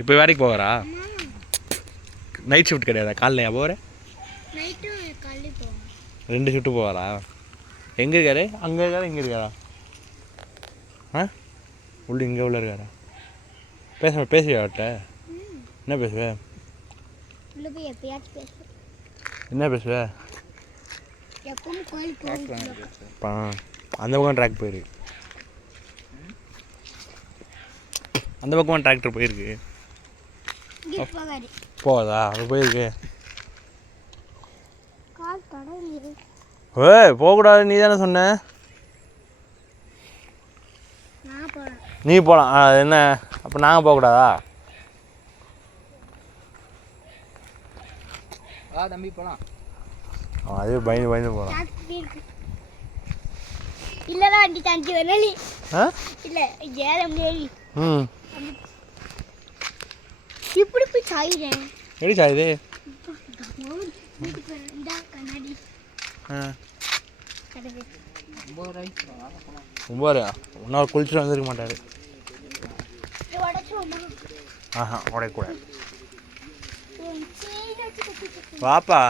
இப்போ வேலைக்கு போகிறா? நைட் ஷிஃப்ட் கிடையாதா? காலைலையா போகிற? ரெண்டு ஷிஃப்ட்டு போவாரா? எங்கே இருக்காரு? அங்கே இருக்காரா இங்கே இருக்காரா? ஆ உள்ள இங்கே உள்ள இருக்காரா? பேசுவியா அவர்கிட்ட? என்ன பேசுவ? என்ன பேசுவ? அந்த பக்கம் ட்ராக் போயிருக்கு. அந்த பக்கமாக டிராக்டர் போயிருக்கு. போகாதா? அது போயிருக்கு. ஏய் போகக்கூடாது, நீ தானே சொன்ன. நீ போகலாம். அது என்ன அப்போ நாங்கள் போகக்கூடாதா? தம்பி போகலாம். அதே பயந்து பயந்து போகலாம். இல்லைடா வண்டி தஞ்சி வரலி. இல்லை ஏற முடியாது. இப்படி போய் சாயிறேன். எப்படி சாயுது? ரொம்ப இன்னொரு குளிச்சுட்டு வந்துருக்க மாட்டாரு. ஆஹா உடையக்கூடாது. வாப்பா.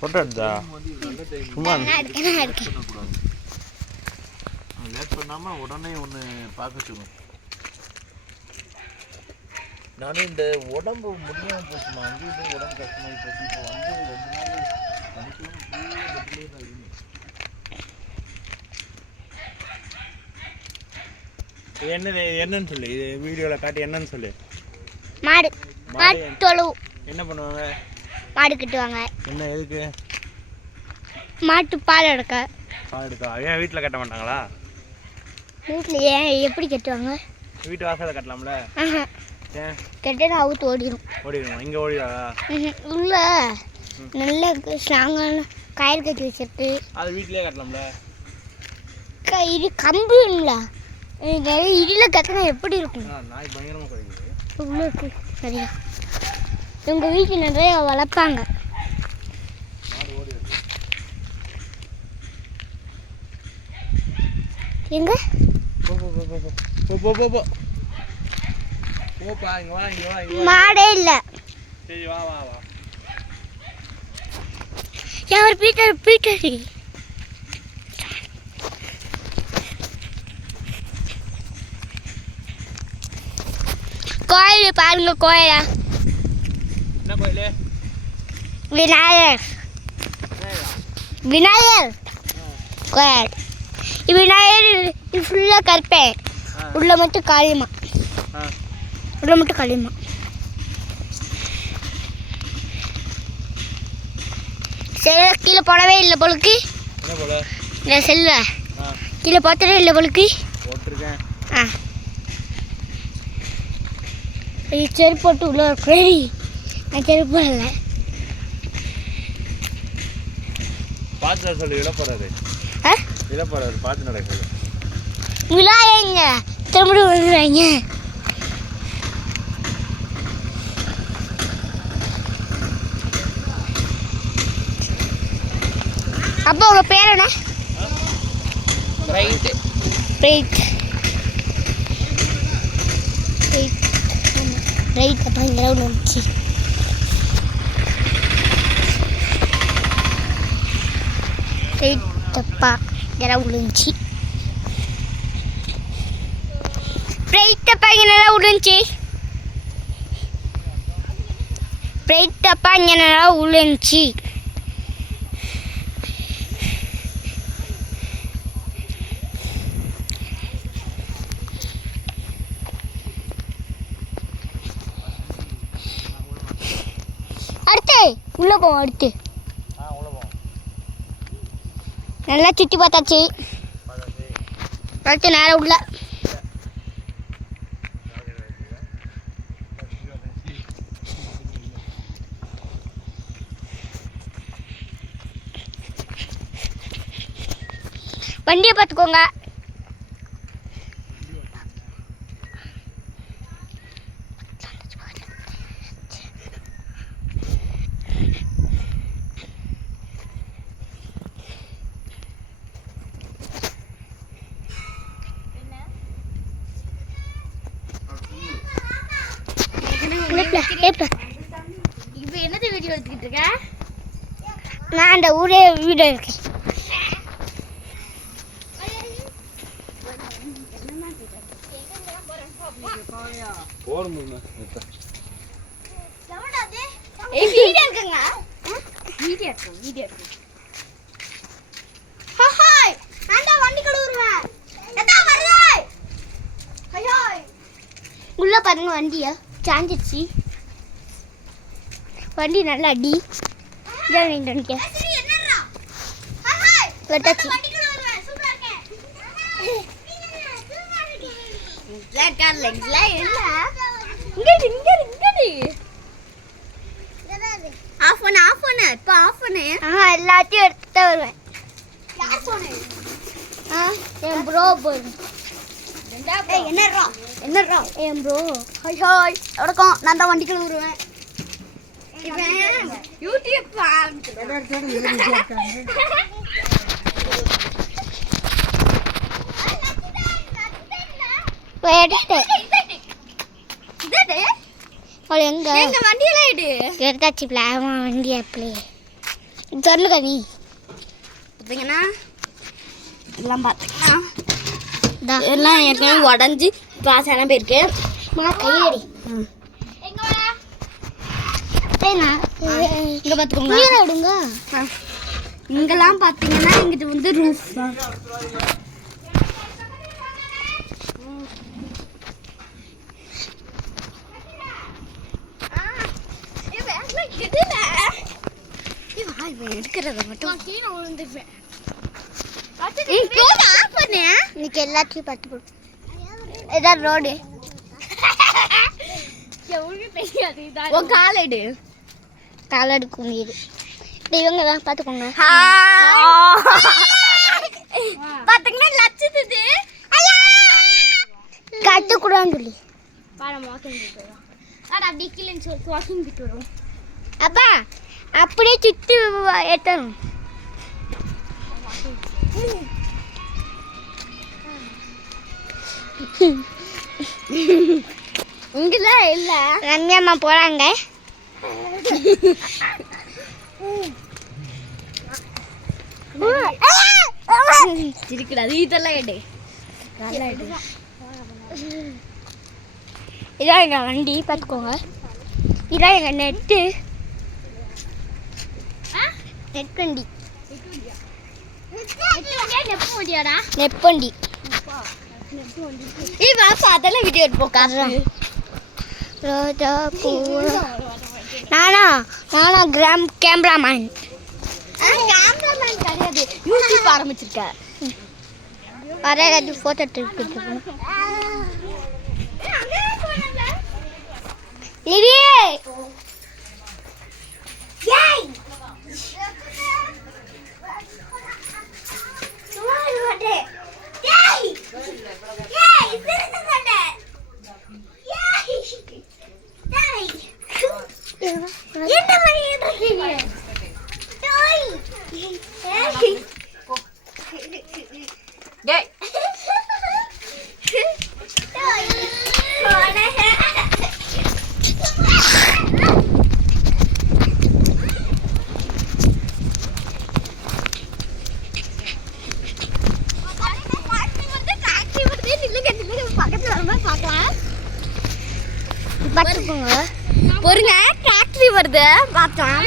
ஃபோட்டோ எடுத்தா சும்மா லேட் பண்ணாமல் உடனே ஒன்று பார்க்க சொல்லுவோம். நானும் இந்த உடம்பு முடியாமல் போச்சுமா, அங்கேயும் உடம்பு கஷ்டமாகி போச்சு. இப்போ வந்து 2 நாள் சனிக்கிழமை ஃபுல்லாக பெட்லேயே தான் இருந்தேன். என்னன்னு சொல்லு, இது வீடியோவில் காட்டி என்னன்னு சொல்லு. மாடு தொழு. என்ன பண்ணுவாங்க? மாடு கட்டுவாங்க. என்ன எதுக்கு? மாட்டு பால் எடுக்க. பால் எடுக்க. ஏன் வீட்டில் கட்ட மாட்டாங்களா? வீட்டில் ஏன் எப்படி கட்டுவாங்க? வீட்டு வாசலில் கட்டலாம்ல. ஏன் கட்டினா அவுத்து ஓடிடும். ஓடிடுமா? இங்கே ஓடிடாதா? உள்ள நல்ல ஸ்ட்ராங்கான கயிறு கட்டி வச்சுட்டு அது வீட்டிலே கட்டலாம்ல. இது கம்பு இல்லை, இடியில் கட்டினா எப்படி இருக்கும்? நாய் பயங்கரமாக கிடைக்குது. உள்ள இருக்கு. சரியா எங்கள் வீட்டில் நிறைய வளர்ப்பாங்க. எங்க மாடே இல்லை. சரி வா வா வா. யார் பீட்டர் பீட்டரி கோயில் பாருங்க. கோயிலா? என்ன கோயில்? விநாயகர். விநாயகர் கோயில். விநாயகர் ஃபுல்லாக கருப்பேன். உள்ள மட்டும் காளியம்மா. உள்ள மட்டும் காளியம்மா. செல்ல கீழே போடவே இல்லை பொழுக்கு. இந்த செல்ல கீழே போட்டதே இல்லை பொழுக்கு. போட்டிருக்கேன். செருப்பு போட்டு உள்ள இருக்கிறேன். நான் செருப்பு போடல. பார்த்து சொல்லி இழப்பறாரு. இழப்பறாரு பார்த்து நடக்குது. விழாயங்க திரும்ப வந்துடுவாங்க. அப்போ உங்க பேர் என்ன? Right right right. ரைட் அப்போ இந்த ரவுண்ட் வந்துச்சு. ரைட் தப்பா இந்த ரவுண்ட் வந்துச்சு. ரைட் தப்பா இங்கே நல்லா விழுந்துச்சு. ரைட் தப்பா இங்கே நல்லா விழுந்துச்சு. அடுத்து உள்ள போவோம். அடுத்து நல்லா சுற்றி பார்த்தாச்சு. அடுத்து நேரம் உள்ள வண்டியை பார்த்துக்கோங்க. இப்போ என்னது வீடியோ எடுத்துக்கிட்டு இருக்க? நான் அந்த ஊரே வீடியோ இருக்கேன். வீடியோ இருக்குங்க. வீடியோ இருக்கு. ஹாய் அந்த வண்டி கழுவுறேன். எதா வரே? ஹாய். உள்ள பாருங்க வண்டியா சாஞ்சிச்சு. வண்டி நல்லா அடி. இதான் இந்த வண்டியா. என்னடா? ஹாய். வெட்டாச்சு. வண்டி கழுவுறேன். சூப்பரா இருக்கே. பிளாக் கார் லெக்ஸ்ல இல்ல. இங்க. ஆஃப் பண்ணு. இப்போ ஆஃப் பண்ணு. எல்லாத்தையும் எடுத்து வருவேன். யார் போனே? என் ப்ரோ போன். என்னடா என் ப்ரோ. ஹாய் வணக்கம். நான் தான் வண்டி கழுவுறேன். இவன் யூடியூப் எங்க வண்டியெல்லாம் எடுத்தாச்சு. வண்டி அப்படியே சொல்லுங்க நீ பார்த்தீங்கன்னா எல்லாம் பார்த்தீங்கன்னா எல்லாம் ஏற்கனவே உடஞ்சி பாசான போயிருக்கு. கையடி இங்கே பார்த்துக்கோங்க. விடுங்க. இங்கெல்லாம் பார்த்தீங்கன்னா இங்கிட்ட வந்து ரூஃப் எடுக்கிறத மட்டும் கீழே விழுந்துருப்பேன். இன்னைக்கு எல்லாத்தையும் பார்த்து போடு. இதான் ரோடு. காலடு குமியுது. இவங்க தான் பார்த்துக்கோங்க. பார்த்தீங்கன்னா லட்சத்து கற்றுக்கூடான்னு சொல்லி அப்படியே கீழே வாக்கிங் போயிட்டு வரும். அப்பா அப்படியே சுற்றி ஏற்றணும். இங்கெல்லாம் இல்லை. ரம்யாம்மா போகிறாங்க. இருக்கக்கூடாது. இதெல்லாம் எடு. நல்லா எடு. இதான் எங்கள் வண்டி பார்த்துக்கோங்க. இதான் எங்கள் நெட் வண்டி. நெப்பண்டி. அதெல்லாம் வீடியோ எடுப்போம். ரோஜா பூ. நானா கேமராமேன் கிடையாது. யூடியூப் ஆரம்பிச்சிருக்கேன். வர எல்லாத்தையும் ஃபோட்டோ எடுத்துக்கிட்டு பொறுங்க. டாக்ஸி வருது பார்த்தோம்.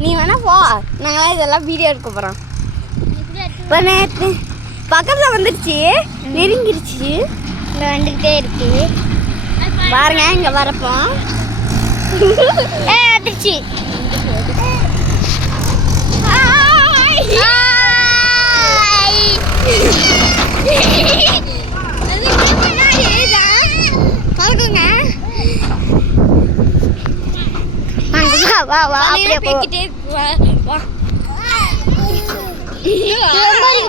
நீ வேணா போ. நாங்கள் இதெல்லாம் வீடியோ எடுக்க போகிறோம். இப்போ நேற்று பக்கத்தில் வந்துடுச்சு. நெருங்கிருச்சு. இங்கே வந்துக்கிட்டே இருக்கு பாருங்க. இங்கே வரப்போ வந்துடுச்சு. பறக்குங்க. வா அப்படியே போய்கிட்டே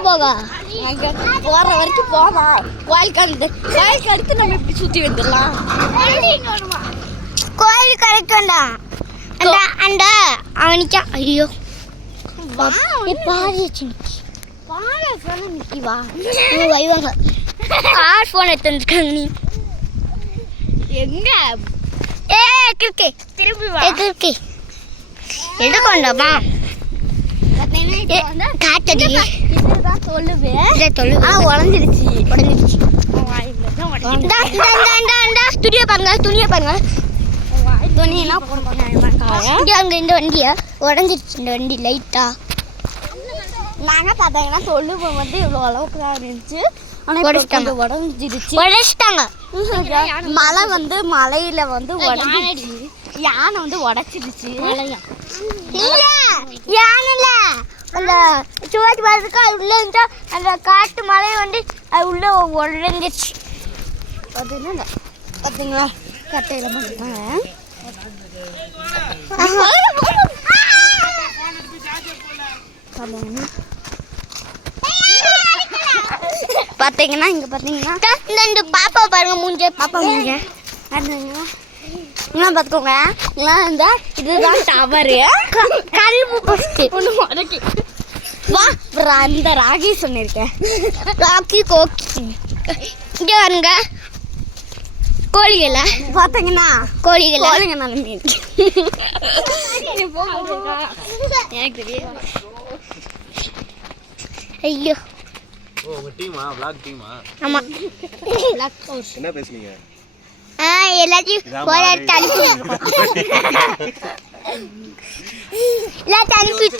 போக போற வரைக்கும் போவான். கோயிலுக்கு அடுத்து நம்ம இப்படி சுத்தி வந்துடலாம். கோயிலுக்கு கரெக்ட் வந்தா அந்த அவனிக்கா. ஐயோ பாரிச்சு நிக்கி வா வைவாங்க. ஆர் ஃபோன் எடுத்து வந்துருக்காங்க. நீ எங்க கிறுக்கி திரும்பி வா கிறுக்கி எது கொண்டமா காட்டடி இதுதான் சொல்லுவே இத சொல்லு உடைஞ்சிருச்சு துணியை பாருங்க துணியெல்லாம் அங்க இந்த வண்டியை உடஞ்சிருச்சு இந்த வண்டி லைட்டா நாங்கள் பார்த்தீங்கன்னா தொழுவு வந்து இவ்வளோ அளவுக்கு தான் இருந்துச்சு ஆனால் உடஞ்சிருச்சு மலை வந்து மலையில் வந்து உடஞ்சிருச்சு யானை வந்து உடச்சிருச்சு யானைல அந்த சுவாச்சி பார்த்துக்கா அது உள்ளே இருந்தா அந்த காட்டு மலை வந்து அது உள்ளே உடஞ்சிருச்சு பார்த்தீங்கன்னா பார்த்தீங்களா கட்டையில் பண்ணிட்டாங்க பார்த்தீங்கன்னா இங்கே பார்த்தீங்கன்னா இந்த பாப்பா பாருங்க பாப்பா மூஞ்ச இதெல்லாம் பார்த்துக்கோங்க இதெல்லாம் இருந்தால் இதுதான் டவரு கல்வி ஃபஸ்ட்டு வா அந்த ராகி சொன்னிருக்கேன் ராக்கி கோக்கி இங்கே வருங்க கோழிகளை பார்த்தீங்கன்னா கோழிங்க நல்ல மீன் எனக்கு தெரியும் ஐயோ டீமா vlog டீமா ஆமா என்ன பேசுனீங்க எல்லாத்தையும் போராடி அனுப்பி